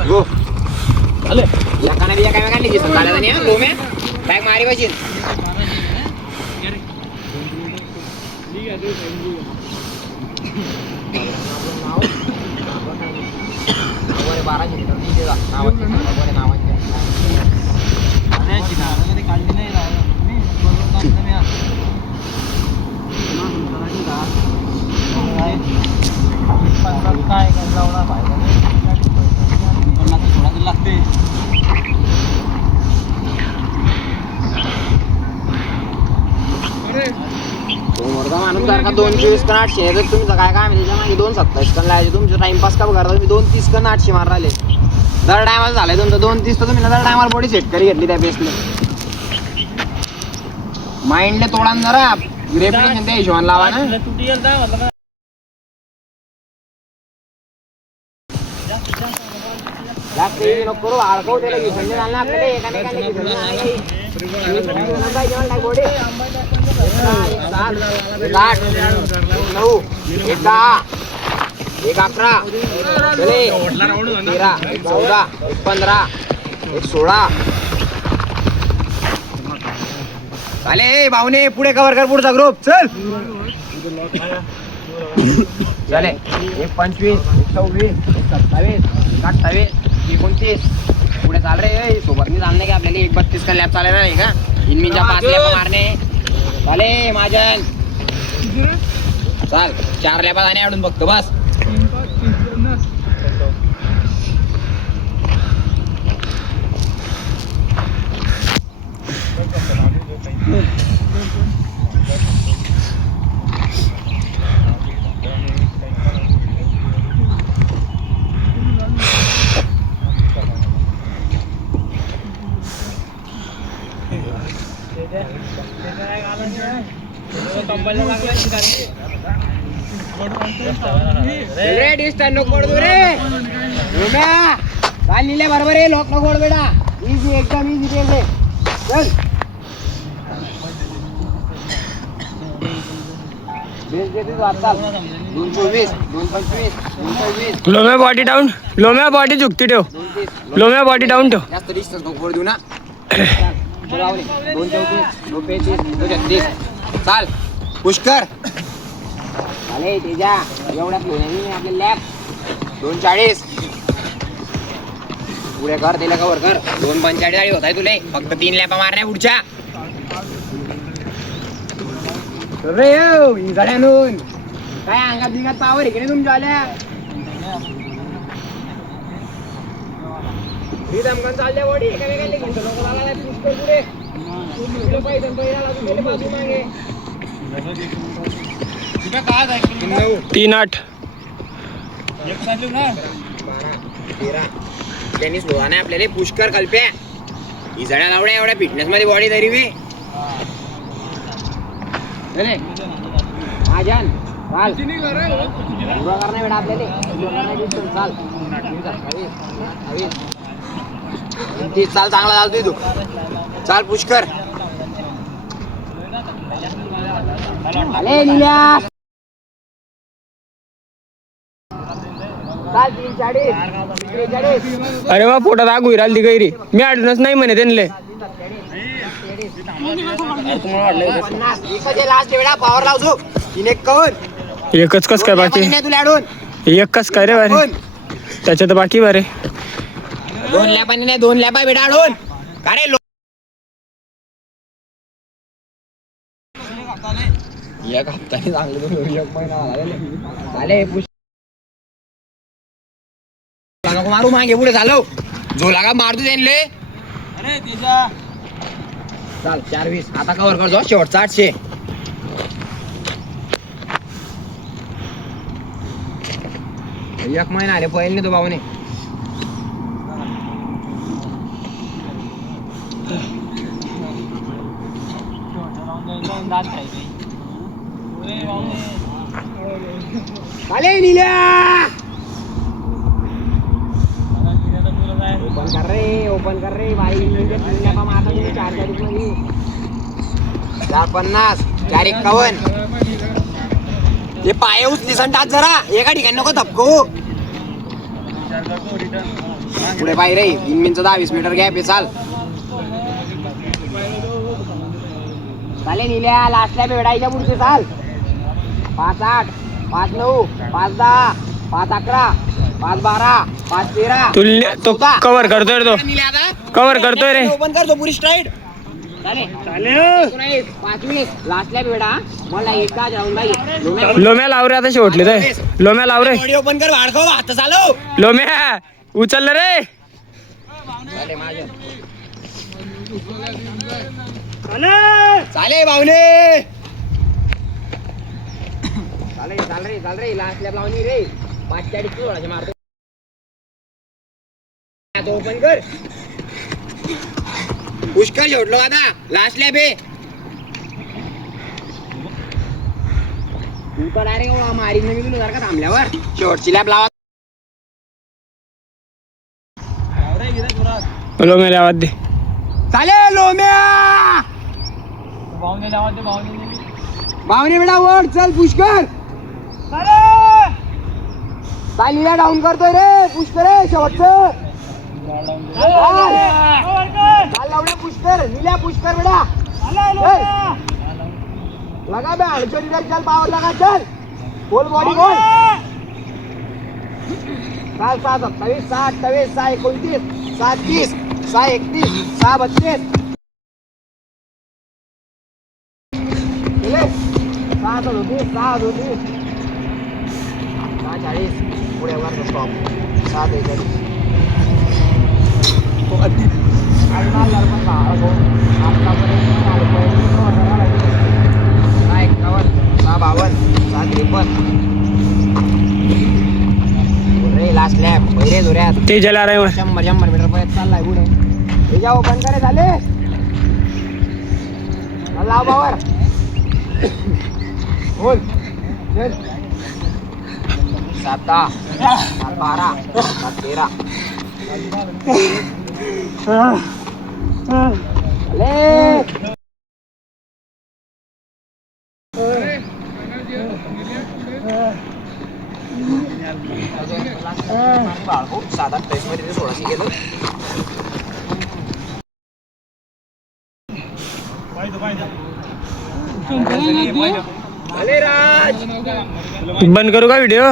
गो आले या काना बिया काय काढली की संगाला नाही लोम्या बॅग मारी बशील माणूस जर का 224 का 800 तर तुमचं काय काय म्हणजे मागे 227 कन लावायचे तुमचं टाइमपास का करता तुम्ही 230 कन 800 मार राहिले दर टायमाला झालाय तुमचं 230 तर तुम्ही दर टायमाला बॉडी सेट करी घेतली त्या बेसने माइंडले तोडान जरा रेप्युटेशन त्या हिशोबाने लावा ना नको अडकव त्याला घिसंडे घालणार आपल्याला एकाने एक 11 13 14 15 16 चाले भावने पुढे कव्हर कर पुढचा ग्रुप चल चाले 25 26 27 28 29 पुढे चाल रे सोबत मी चालणे का आपल्याला 132 का लॅप चालायला नाही का इनमीच्या 5 लॅप मारणे चाले महाजन चाल 4 लॅपा जाणे आडून बघतो बस रे डिस्टन्स नको पडू रे रुम्या चाल निले बरोबर आहे लोक नको पड बेटा इझी एकदम इझी केले चल बेस देते तू आता 224 225 226 लोम्या बॉडी डाऊन लोम्या बॉडी झुकती ठेव लोम्या बॉडी डाऊन ठेव जास्त डिस्टन्स नको पडू ना 234 235 236 चाल पुष्कर अरे तेजा एवढ्यात लोण्याने आपले लॅप 240 पुढे कर त्याला कवर कर 245 होत आहे तुले फक्त 3 लॅपा मारण्या पुढच्या रे ही गड्यानून काय अंगात बिंगात पावर आहे की नाही तुमच्या आल्या ही दमकन चालल्या बॉडी एका वेगळ्या घेऊन लोक लागायला पुष्कर पुढे पैसे पहिला लागून गेले बाजू मागे 38 त्यांनी स्लोवा नाही आपल्याला पुष्कर कल्प्या ही जड्या लावड्या एवढ्या फिटनेस मध्ये बॉडी तरी वे महाजन चाल करणे बेटा आपल्याला चाल चांगला चालतोय तू चाल पुष्कर अरे वा पोटात आग होईल ती गैरी मी अडूनच नाही म्हणे त्यांना पावर लावतो एकच कस काय बाकी एक कस काय रे बारे त्याच्यात बाकी बारे 2 लॅपाने नाही 2 लॅपा बेटा अडून का रे एक हप्त्याने चांगलं 1 महिना झाले नको मारू मागे पुढे झालो जो लागा मारतो त्यांले अरे तेजा चाल 420 आता कव्हर कर जो शेवटचा 800 1 महिना आले पहिले तो भाऊने आले नील्या ओपन कर रे भाई मारता तुम्ही 440 मध्ये 450 451 हे पाय उचली संटात जरा एका ठिकाणी नको धपको पुढे पाय रे 3 मिनिटं 10-20 मीटर गॅप आहे चाल चालेल निल्या लास्टला भेटायच्या पुढचे चाल 5-8 5-9 5-10 5-11 5-12 5-13 तुल्य तो कव्हर करतोय रे तो कव्हर करतोय रे ओपन कर तो पुरी स्ट्राईट चालेल 5 मिनिट लास्टला भेटा मला एका जाऊन लोम्या लाव रे आता शेवटले रे लोम्या लाव रे बॉडी ओपन कर वाढ खाऊ हात चालव लोम्या उचल रे चाले भावने चाल रे लास्ट लॅप लावणी रे 5-40 सोळाचे मारतो ओपन कर पुष्कर शेवटलो आता लास्ट लॅप आहे तू तर डायरेक्ट मारी नवी तुला जर का थांबल्यावर शेवटची लॅप लावा लोम्याला आवाज दे चालेल लोम्या भावने बेटा वर चल पुष्कर चालीला डाऊन करतोय रे पुष्कर रे शेवटचं चाल लावल्या पुष्कर निल्या पुष्कर बेटा लगा बे अडचणी चल पावर लगा चल बोल बॉडी बोल 6-27 6-28 6-29 6-30 6-31 6-32 6-37 6-40 पुढे वर स्टॉप 7-41 लास्ट लॅप पहिले जोऱ्यात ते जला रे 100 मीटर पर्यंत चाललाय पुढे हे जाओ बंद करे झाले लाव बावर बोल चल 7-10 7-12 7-13 ले खूप 7-28 मध्ये 16 गेलो बंद करू का व्हिडिओ